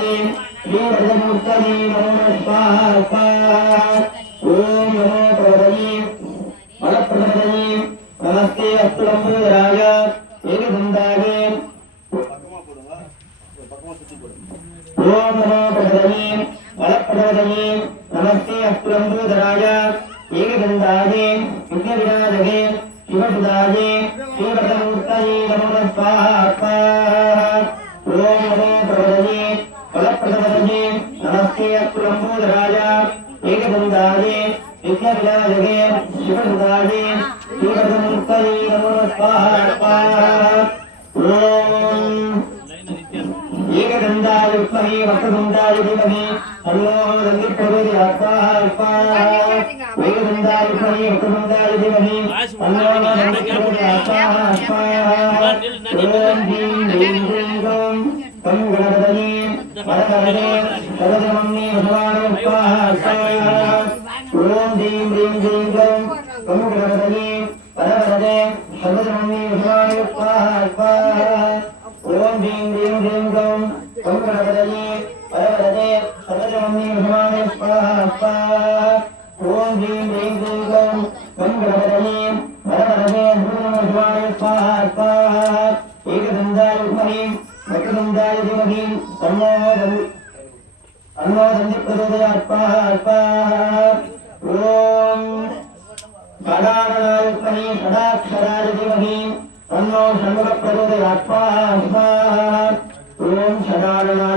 శ్రీహరి శ్రీహరిమూర్తని నమో స్వాహ ఓం నమో ప్రదయీ మలప్రదయీ నమస్తే అస్తు నంబూరాయ ఏమి నమో స్వాహ నమస్తే అస్త్రంబూధరాయ ఏకదండాయ విఘ్న వినాయకే శివసుదాయ శ్రీవటమూర్తయే నమో స్వాహా ఓం ఏకదండాయ విద్మహే వక్రతుండాయ ధీమహి తన్నో నందిప్రచోదయాత్మాః ఏకదండాయ విద్మహే వక్రతుండాయ ధీమహి తన్నో నందిప్రచోదయాత్మాః ఓం హ్రీం హ్రీం హ్రీం ఓం తం గణపతయే వరదవదే ஓம் ஹீம் ஹ்ரீம் ஹ்ரீம் க்ளௌம் பிரமுகரதனே பரவரதே சர்வதமன்னே விஷ்வாய உப்பாஹ உப்பாஹ ஓம் ஹீம் ஹ்ரீம் ஹ்ரீம் க்ளௌம் பிரமுகரதனே பரவரதே சர்வதமன்னே விஷ்வாய உப்பாஹ உப்பாஹ ஓம் ஹீம் பிரபந்தாய தேவகீம் தன்யாதமி அன்வாதந்தி பிரதோதய அற்பாக அற்பாக ஓம் பலாரணாயுக்மணி சடாட்சராய தன்னோ சண்முக பிரதோதய ஓம் சடாரணா